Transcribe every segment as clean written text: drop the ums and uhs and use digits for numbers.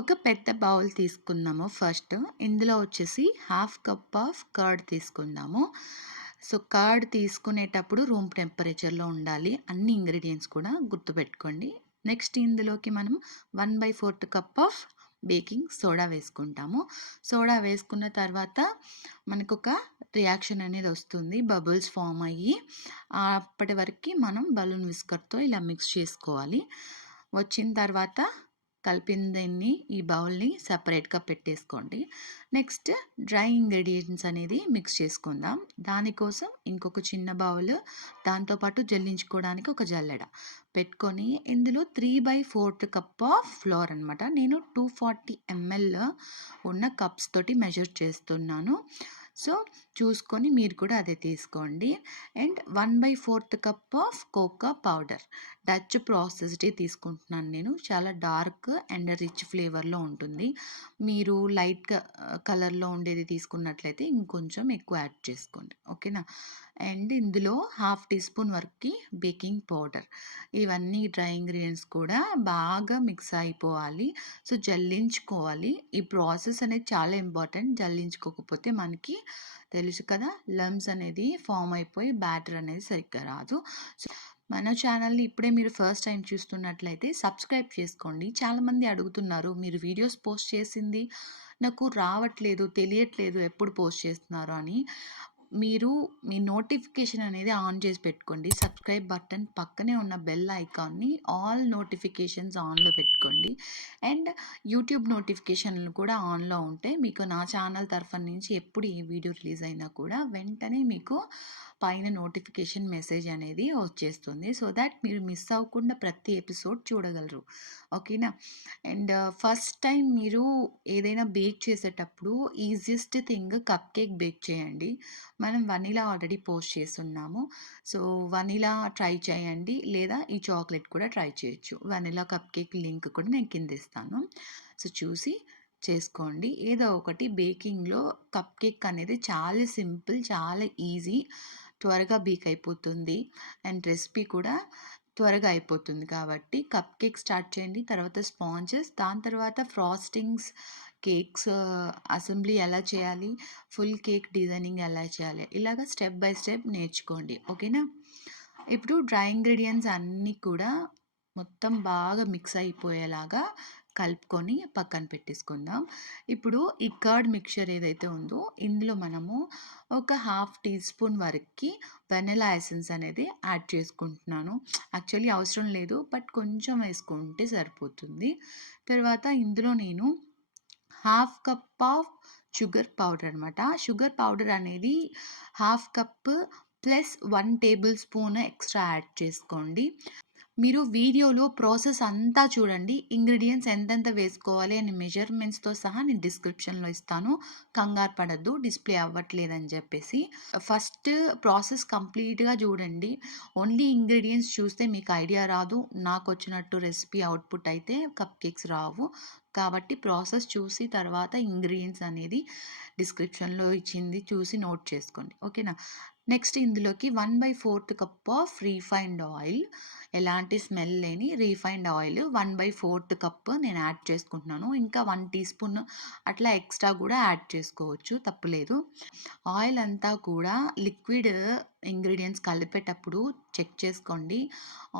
ఒక పెద్ద బౌల్ తీసుకుందాము ఫస్ట్. ఇందులో వచ్చేసి హాఫ్ కప్ ఆఫ్ కర్డ్ తీసుకుందాము. సో, కర్డ్ తీసుకునేటప్పుడు రూమ్ టెంపరేచర్‌లో ఉండాలి. అన్ని ఇంగ్రీడియెంట్స్ కూడా గుర్తుపెట్టుకోండి. నెక్స్ట్ ఇందులోకి మనం 1/4 కప్ ఆఫ్ బేకింగ్ సోడా వేసుకుంటాము. సోడా వేసుకున్న తర్వాత మనకొక రియాక్షన్ అనేది వస్తుంది. బబుల్స్ ఫార్మ్ అయ్యి అప్పటి వరకి మనం బలూన్ విస్కర్‌తో ఇలా మిక్స్ చేసుకోవాలి. వచ్చిన తర్వాత కలిపిన దీన్ని ఈ బౌల్‌ని సెపరేట్‌గా పెట్టేసుకోండి. నెక్స్ట్ డ్రై ఇంగ్రీడియెంట్స్ అనేది మిక్స్ చేసుకుందాం. దానికోసం ఇంకొక చిన్న బౌల్, దాంతో పాటు జల్లించుకోవడానికి ఒక జల్లెడ పెట్టుకొని ఇందులో 3/4 కప్ ఆఫ్ ఫ్లోర్ అనమాట. నేను 240 ఎంఎల్ ఉన్న కప్స్ తోటి మెజర్ చేస్తున్నాను. సో, చూసుకొని మీరు కూడా అదే తీసుకోండి. And 1/4 cup of cocoa powder. Dutch ప్రాసెస్‌ది తీసుకుంటున్నాను నేను. చాలా డార్క్ అండ్ రిచ్ ఫ్లేవర్‌లో ఉంటుంది. మీరు లైట్‌గా కలర్‌లో ఉండేది తీసుకున్నట్లయితే ఇంకొంచెం ఎక్కువ యాడ్ చేసుకోండి. ఓకేనా? అండ్ ఇందులో హాఫ్ టీ స్పూన్ వరకి బేకింగ్ పౌడర్. ఇవన్నీ డ్రై ఇంగ్రీడియెంట్స్ కూడా బాగా మిక్స్ అయిపోవాలి. సో, జల్లించుకోవాలి. ఈ ప్రాసెస్ అనేది చాలా ఇంపార్టెంట్. జల్లించుకోకపోతే మనకి తెలుసు కదా! లమ్స్ అనేది ఫార్మ్ అయిపోయి బ్యాటర్ అనేది సరిగ్గా రాదు. సో, మన ఛానల్‌ని ఇప్పుడే మీరు ఫస్ట్ టైమ్ చూస్తున్నట్లయితే సబ్స్క్రైబ్ చేసుకోండి. చాలామంది అడుగుతున్నారు, మీరు వీడియోస్ పోస్ట్ చేసింది నాకు రావట్లేదు, తెలియట్లేదు ఎప్పుడు పోస్ట్ చేస్తున్నారో అని. మీరు మీ నోటిఫికేషన్ అనేది ఆన్ చేసి పెట్టుకోండి. సబ్స్క్రైబ్ బటన్ పక్కనే ఉన్న బెల్ ఐకాన్‌ని ఆల్ నోటిఫికేషన్స్ ఆన్‌లో పెట్టుకోండి. అండ్ యూట్యూబ్ నోటిఫికేషన్లు కూడా ఆన్‌లో ఉంటే మీకు నా ఛానల్ తరఫున నుంచి ఎప్పుడు ఏ వీడియో రిలీజ్ అయినా కూడా వెంటనే మీకు పైన నోటిఫికేషన్ మెసేజ్ అనేది వచ్చేస్తుంది. సో దట్ మీరు మిస్ అవ్వకుండా ప్రతి ఎపిసోడ్ చూడగలరు. ఓకేనా? అండ్ ఫస్ట్ టైం మీరు ఏదైనా బేక్ చేసేటప్పుడు easiest thing cupcake bake చేయండి. మనం వనిలా ఆల్రెడీ పోస్ట్ చేసున్నాము. సో, వనిలా ట్రై చేయండి. లేదా ఈ చాక్లెట్ కూడా ట్రై చేయొచ్చు. వనిలా కప్ కేక్ లింక్ కూడా నేను కింద ఇస్తాను. సో, చూసి చేసుకోండి. ఏదో ఒకటి బేకింగ్‌లో కప్ కేక్ అనేది చాలా సింపుల్, చాలా ఈజీ. త్వరగా బేక్ అయిపోతుంది. అండ్ రెసిపీ కూడా త్వరగా అయిపోతుంది కాబట్టి కప్ కేక్ స్టార్ట్ చేయండి. తర్వాత స్పాంజెస్, దాని తర్వాత ఫ్రాస్టింగ్స్, కేక్స్ అసెంబ్లీ ఎలా చేయాలి, ఫుల్ కేక్ డిజైనింగ్ ఎలా చేయాలి, ఇలాగ స్టెప్ బై స్టెప్ నేర్చుకోండి. ఓకేనా? ఇప్పుడు డ్రై ఇంగ్రీడియెంట్స్ అన్నీ కూడా మొత్తం బాగా మిక్స్ అయిపోయేలాగా కలుపుకొని పక్కన పెట్టేసుకుందాం. ఇప్పుడు ఈ కర్డ్ మిక్చర్ ఏదైతే ఉందో ఇందులో మనము ఒక హాఫ్ టీ స్పూన్ వరకి వెనిలా ఎసెన్స్ అనేది యాడ్ చేసుకుంటున్నాను. యాక్చువల్లీ అవసరం లేదు, బట్ కొంచెం వేసుకుంటే సరిపోతుంది. తర్వాత ఇందులో నేను half cup of sugar powder అనమాట. షుగర్ పౌడర్ అనేది half cup plus 1 table spoon extra add చేసుకోండి. మీరు వీడియోలో ప్రాసెస్ అంతా చూడండి. ఇంగ్రీడియెంట్స్ ఎంతెంత వేసుకోవాలి అని మెజర్‌మెంట్స్‌తో సహా నేను డిస్క్రిప్షన్‌లో ఇస్తాను. కంగారు పడొద్దు డిస్‌ప్లే అవ్వట్లేదని చెప్పేసి. ఫస్ట్ ప్రాసెస్ కంప్లీట్‌గా చూడండి. ఓన్లీ ఇంగ్రీడియెంట్స్ చూస్తే మీకు ఐడియా రాదు. నాకొచ్చినట్టు రెసిపీ అవుట్‌పుట్ అయితే కప్ కేక్స్ రావు. కాబట్టి ప్రాసెస్ చూసి తర్వాత ఇంగ్రీడియెంట్స్ అనేది డిస్క్రిప్షన్‌లో ఇచ్చింది చూసి నోట్ చేసుకోండి. ఓకేనా? నెక్స్ట్ ఇందులోకి 1/4 కప్ ఆఫ్ రీఫైన్డ్ ఆయిల్, ఎలాంటి స్మెల్ లేని రీఫైన్డ్ ఆయిల్ 1/4 కప్ నేను యాడ్ చేసుకుంటున్నాను. ఇంకా 1 టీ స్పూన్ అట్లా ఎక్స్ట్రా కూడా యాడ్ చేసుకోవచ్చు, తప్పులేదు. ఆయిల్ అంతా కూడా లిక్విడ్ ఇంగ్రీడియెంట్స్ కలిపేటప్పుడు చెక్ చేసుకోండి.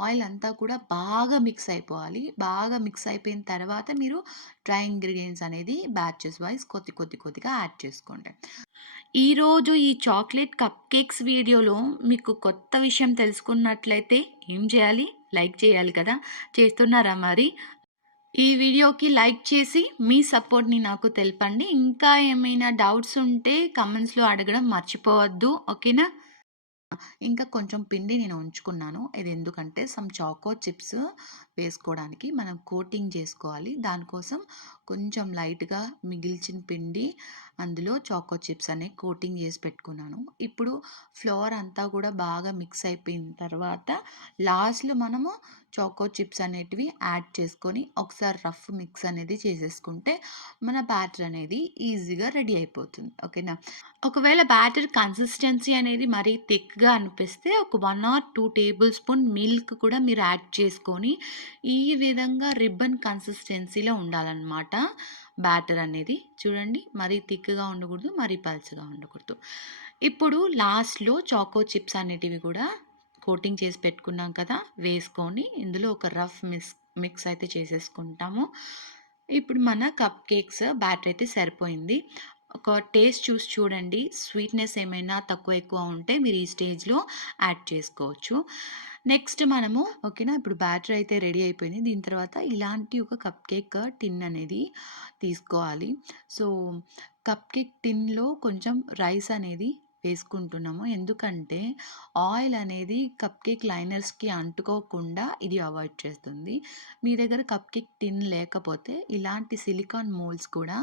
ఆయిల్ అంతా కూడా బాగా మిక్స్ అయిపోవాలి. బాగా మిక్స్ అయిపోయిన తర్వాత మీరు డ్రై ఇంగ్రీడియెంట్స్ అనేది బ్యాచెస్ వైస్ కొద్దిగా యాడ్ చేసుకోండి. ఈరోజు ఈ చాక్లెట్ కప్ కేక్స్ వీడియోలో మీకు కొత్త విషయం తెలుసుకున్నట్లయితే ఏం చేయాలి? లైక్ చేయాలి కదా! చేస్తున్నారా మరి? ఈ వీడియోకి లైక్ చేసి మీ సపోర్ట్‌ని నాకు తెలపండి. ఇంకా ఏమైనా డౌట్స్ ఉంటే కామెంట్స్‌లో అడగడం మర్చిపోవద్దు. ఓకేనా? ఇంకా కొంచెం పిండి నేను ఉంచుకున్నాను. ఇది ఎందుకంటే సమ్ చాకో చిప్స్ వేసుకోవడానికి మనం కోటింగ్ చేసుకోవాలి. దానికోసం కొంచెం లైట్‌గా మిగిల్చిన పిండి అందులో చాకో చిప్స్ అనేవి కోటింగ్ చేసి పెట్టుకున్నాను. ఇప్పుడు ఫ్లోర్ అంతా కూడా బాగా మిక్స్ అయిపోయిన తర్వాత లాస్ట్‌లో మనము చాకో చిప్స్ అనేటివి యాడ్ చేసుకొని ఒకసారి రఫ్ మిక్స్ అనేది చేసేసుకుంటే మన బ్యాటర్ అనేది ఈజీగా రెడీ అయిపోతుంది. ఓకేనా? ఒకవేళ బ్యాటర్ కన్సిస్టెన్సీ అనేది మరీ థిక్‌గా అనిపిస్తే ఒక 1 ఆర్ 2 టేబుల్ స్పూన్ మిల్క్ కూడా మీరు యాడ్ చేసుకొని ఈ విధంగా రిబ్బన్ కన్సిస్టెన్సీలో ఉండాలన్నమాట బ్యాటర్ అనేది. చూడండి, మరీ థిక్‌గా ఉండకూడదు, మరీ పల్చగా ఉండకూడదు. ఇప్పుడు లాస్ట్‌లో చాకో చిప్స్ అనేటివి కూడా కోటింగ్ చేసి పెట్టుకున్నాం కదా! వేసుకొని ఇందులో ఒక రఫ్ మిక్స్ అయితే చేసేసుకుంటాము. ఇప్పుడు మన కప్ కేక్స్ బ్యాటర్ అయితే సరిపోయింది. ఒక టేస్ట్ చూసి చూడండి. స్వీట్‌నెస్ ఏమైనా తక్కువ ఎక్కువ ఉంటే మీరు ఈ స్టేజ్‌లో యాడ్ చేసుకోవచ్చు. నెక్స్ట్ మనము ఓకేనా, ఇప్పుడు బ్యాటర్ అయితే రెడీ అయిపోయింది. దీని తర్వాత ఇలాంటి ఒక కప్ కేక్ టిన్ అనేది తీసుకోవాలి. సో, కప్ కేక్ టిన్‌లో కొంచెం రైస్ అనేది వేసుకుంటున్నాము. ఎందుకంటే ఆయిల్ అనేది కప్ కేక్ లైనర్స్‌కి అంటుకోకుండా ఇది అవాయిడ్ చేస్తుంది. మీ దగ్గర కప్ కేక్ టిన్ లేకపోతే ఇలాంటి సిలికాన్ మోల్డ్స్ కూడా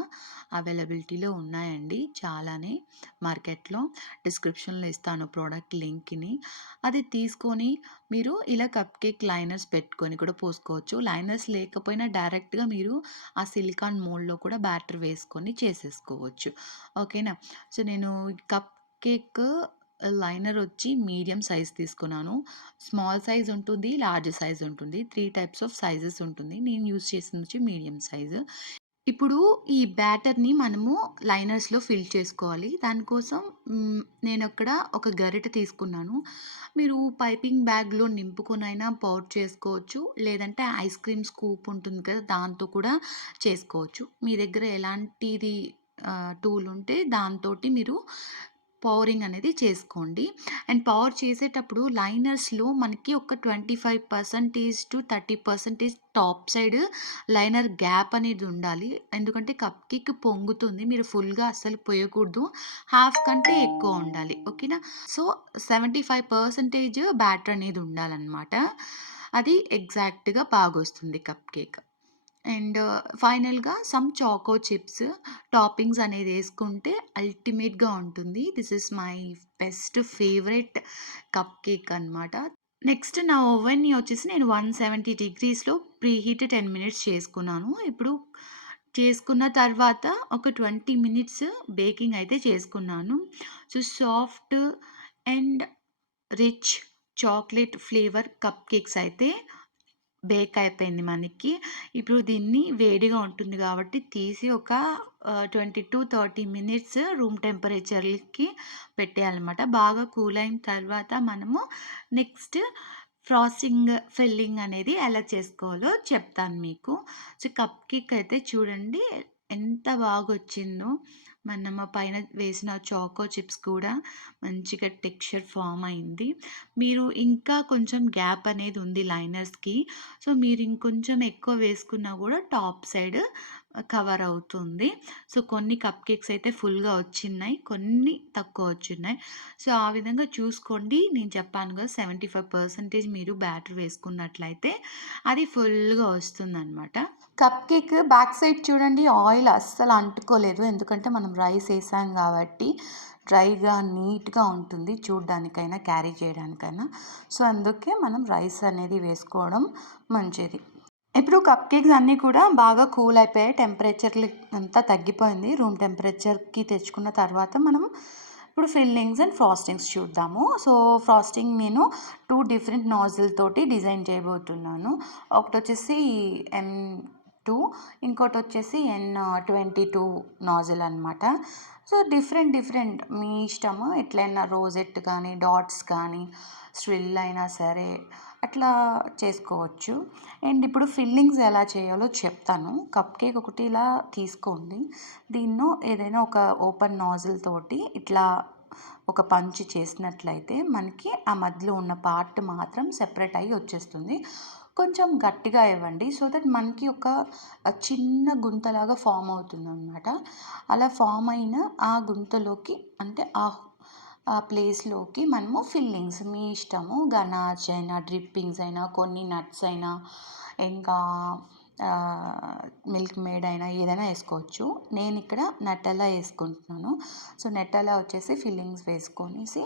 అవైలబిలిటీలో ఉన్నాయండి చాలానే మార్కెట్‌లో. డిస్క్రిప్షన్‌లో ఇస్తాను ప్రోడక్ట్ లింక్‌ని. అది తీసుకొని మీరు ఇలా కప్ కేక్ లైనర్స్ పెట్టుకొని కూడా పోసుకోవచ్చు. లైనర్స్ లేకపోయినా డైరెక్ట్‌గా మీరు ఆ సిలికాన్ మోల్డ్‌లో కూడా బ్యాటర్ వేసుకొని చేసేసుకోవచ్చు. ఓకేనా. సో, నేను కప్ కేక్ లైనర్ వచ్చి మీడియం సైజ్ తీసుకున్నాను. స్మాల్ సైజ్ ఉంటుంది, లార్జ్ సైజ్ ఉంటుంది. 3 టైప్స్ ఆఫ్ సైజెస్ ఉంటుంది. నేను యూజ్ చేసింది వచ్చి మీడియం సైజ్. ఇప్పుడు ఈ బ్యాటర్‌ని మనము లైనర్స్‌లో ఫిల్ చేసుకోవాలి. దానికోసం నేనక్కడ ఒక గరిటె తీసుకున్నాను. మీరు పైపింగ్ బ్యాగ్‌లో నింపుకొనైనా పౌర్ చేసుకోవచ్చు. లేదంటే ఐస్ క్రీమ్ స్కూప్ ఉంటుంది కదా! దాంతో కూడా చేసుకోవచ్చు. మీ దగ్గర ఎలాంటిది టూల్ ఉంటే దాంతోటి మీరు పౌరింగ్ అనేది చేసుకోండి. అండ్ పౌర్ చేసేటప్పుడు లైనర్స్‌లో మనకి ఒక 25% to 30% top side liner gap అనేది ఉండాలి. ఎందుకంటే కప్ కేక్ పొంగుతుంది. మీరు ఫుల్‌గా అస్సలు పోయకూడదు. హాఫ్ కంటే ఎక్కువ ఉండాలి. ఓకేనా. సో, 75% బ్యాటర్ అనేది ఉండాలనమాట. అది ఎగ్జాక్ట్‌గా బాగొస్తుంది కప్ కేక్. అండ్ ఫైనల్‌గా సమ్ చాకో చిప్స్ టాపింగ్స్ అనేది యేసుకుంటే అల్టిమేట్‌గా ఉంటుంది. This is my best favourite cup cake అనమాట. నెక్స్ట్ నా ఓవెన్‌ని వచ్చేసి నేను 170 డిగ్రీస్‌లో ప్రీహీట్ 10 మినిట్స్ చేసుకున్నాను. ఇప్పుడు చేసుకున్న తర్వాత ఒక 20 మినిట్స్ బేకింగ్ అయితే చేసుకున్నాను. So, soft and rich chocolate flavour cup cakes అయితే బేక్ అయిపోయింది మనకి. ఇప్పుడు దీన్ని వేడిగా ఉంటుంది గాబట్టి తీసి ఒక 20-30 మినిట్స్ రూమ్ టెంపరేచర్‌కి పెట్టేయాలనమాట. బాగా కూల్ అయిన తర్వాత మనము నెక్స్ట్ ఫ్రాస్టింగ్, ఫిల్లింగ్ అనేది ఎలా చేసుకోవాలో చెప్తాను మీకు. సో, కప్ కేక్ అయితే చూడండి ఎంత బాగొచ్చిందో. మనము పైన వేసిన చాకో చిప్స్ కూడా మంచిగా టెక్స్చర్ ఫార్మ్ అయింది. మీరు ఇంకా కొంచెం గ్యాప్ అనేది ఉంది లైనర్స్‌కి. సో, మీరు ఇంకొంచెం ఎక్కువ వేసుకున్నా గూడా టాప్ సైడ్ కవర్ అవుతుంది. సో, కొన్ని కప్ కేక్స్ అయితే ఫుల్‌గా వచ్చిన్నాయి. కొన్ని తక్కువ వచ్చున్నాయి. సో, ఆ విధంగా చూసుకోండి. నేను చెప్పాను కదా! 75% మీరు బ్యాటర్ వేసుకున్నట్లయితే అది ఫుల్‌గా వస్తుందనమాట. కప్ కేక్ బ్యాక్ సైడ్ చూడండి ఆయిల్ అస్సలు అంటుకోలేదు. ఎందుకంటే మనం రైస్ ఏసాం గాబట్టి డ్రైగా, నీట్‌గా ఉంటుంది చూడ్డానికైనా, క్యారీ చేయడానికైనా. సో, అందుకే మనం రైస్ అనేది వేసుకోవడం మంచిది. ఇప్పుడు కప్ కేక్స్ అన్నీ కూడా బాగా కూల్ అయిపోయాయి. టెంపరేచర్‌లు అంతా తగ్గిపోయింది. రూమ్ టెంపరేచర్‌కి తెచ్చుకున్న తర్వాత మనం ఇప్పుడు ఫిల్లింగ్స్ అండ్ ఫ్రాస్టింగ్స్ చూద్దాము. సో, ఫ్రాస్టింగ్ నేను 2 డిఫరెంట్ నాజిల్ తోటి డిజైన్ చేయబోతున్నాను. ఒకటొచ్చేసి M2, ఇంకోటొచ్చేసి N22 నాజిల్ అనమాట. సో, డిఫరెంట్ మీ ఇష్టము. ఎట్లైనా రోజెట్ కానీ, డాట్స్ కానీ, స్విల్ అయినా సరే అట్లా చేసుకోవచ్చు. అండ్ ఇప్పుడు ఫిల్లింగ్స్ ఎలా చేయాలో చెప్తాను. కప్ కేక్ ఒకటి ఇలా తీసుకోండి. దీన్నో ఏదైనా ఒక ఓపెన్ నాజిల్ తోటి ఇట్లా ఒక పంచ్ చేసినట్లయితే మనకి ఆ మధ్యలో ఉన్న పార్ట్ మాత్రం సెపరేట్ అయ్యి వచ్చేస్తుంది. కొంచెం గట్టిగా ఇవ్వండి. సో దట్ మనకి ఒక చిన్న గుంతలాగా ఫామ్ అవుతుందనమాట. అలా ఫామ్ అయిన ఆ గుంతలోకి అంటే ఆ ప్లేస్‌లోకి మనము ఫిల్లింగ్స్ మీ ఇష్టము గనాచ్ అయినా, డ్రిప్పింగ్స్ అయినా, కొన్ని నట్స్ అయినా, ఇంకా మిల్క్ మేడ్ అయినా ఏదైనా ఏసుకోవచ్చు. నేనిక్కడ నటెల్లా ఏసుకుంటున్నాను. సో, నటెల్లా వచ్చేసి ఫిల్లింగ్స్ వేసుకొనేసి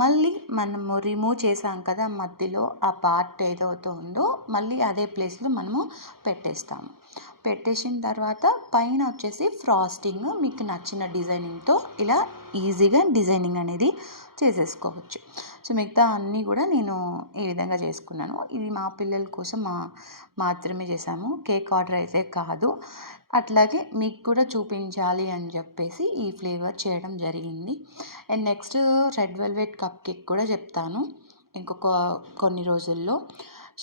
మళ్ళీ మనము రిమూవ్ చేసాం కదా మధ్యలో ఆ పార్ట్ ఏదైతే ఉందో మళ్ళీ అదే ప్లేస్లో మనము పెట్టేస్తాము. పెట్టేసిన తర్వాత పైన వచ్చేసి ఫ్రాస్టింగ్ మీకు నచ్చిన డిజైనింగ్తో ఇలా ఈజీగా డిజైనింగ్ అనేది చేసేసుకోవచ్చు. సో మిగతా అన్నీ కూడా నేను ఈ విధంగా చేసుకున్నాను. ఇది మా పిల్లల కోసం మాత్రమే చేశాము, కేక్ ఆర్డర్ అయితే కాదు. అట్లాగే మీకు కూడా చూపించాలి అని చెప్పేసి ఈ ఫ్లేవర్ చేయడం జరిగింది. And next red velvet cup cake కూడా చెప్తాను ఇంకొక కొన్ని రోజుల్లో.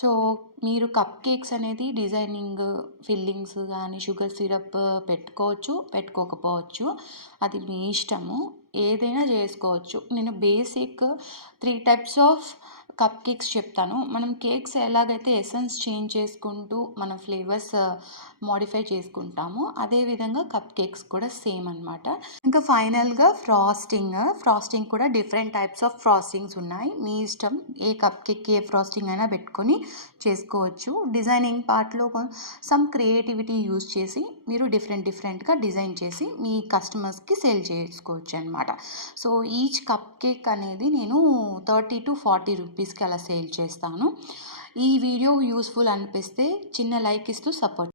సో మీరు కప్ కేక్స్ అనేది డిజైనింగ్, ఫిల్లింగ్స్ కానీ షుగర్ సిరప్ పెట్టుకోవచ్చు, పెట్టుకోకపోవచ్చు, అది మీ ఇష్టము. ఏదైనా చేసుకోవచ్చు. నేను basic 3 types of cup cakes చెప్తాను. మనం కేక్స్ ఎలాగైతే ఎసెన్స్ చేంజ్ చేసుకుంటూ మన ఫ్లేవర్స్ మోడిఫై చేసుకుంటామో అదేవిధంగా కప్ కేక్స్ కూడా సేమ్ అనమాట. ఇంకా ఫైనల్గా ఫ్రాస్టింగ్ కూడా డిఫరెంట్ టైప్స్ ఆఫ్ ఫ్రాస్టింగ్స్ ఉన్నాయి. మీ ఇష్టం, a cup cake A frosting అయినా పెట్టుకొని చేసుకోవచ్చు. డిజైనింగ్ పార్ట్లో సమ్ క్రియేటివిటీ యూజ్ చేసి మీరు డిఫరెంట్గా డిజైన్ చేసి మీ కస్టమర్స్కి సేల్ చేసుకోవచ్చు అనమాట. సో ఈచ్ కప్ కేక్ అనేది నేను 30 to 40 రూపీస్కి అలా సేల్ చేస్తాను. ఈ వీడియో యూస్ఫుల్ అనిపిస్తే చిన్న లైక్ ఇస్తూ సపోర్ట్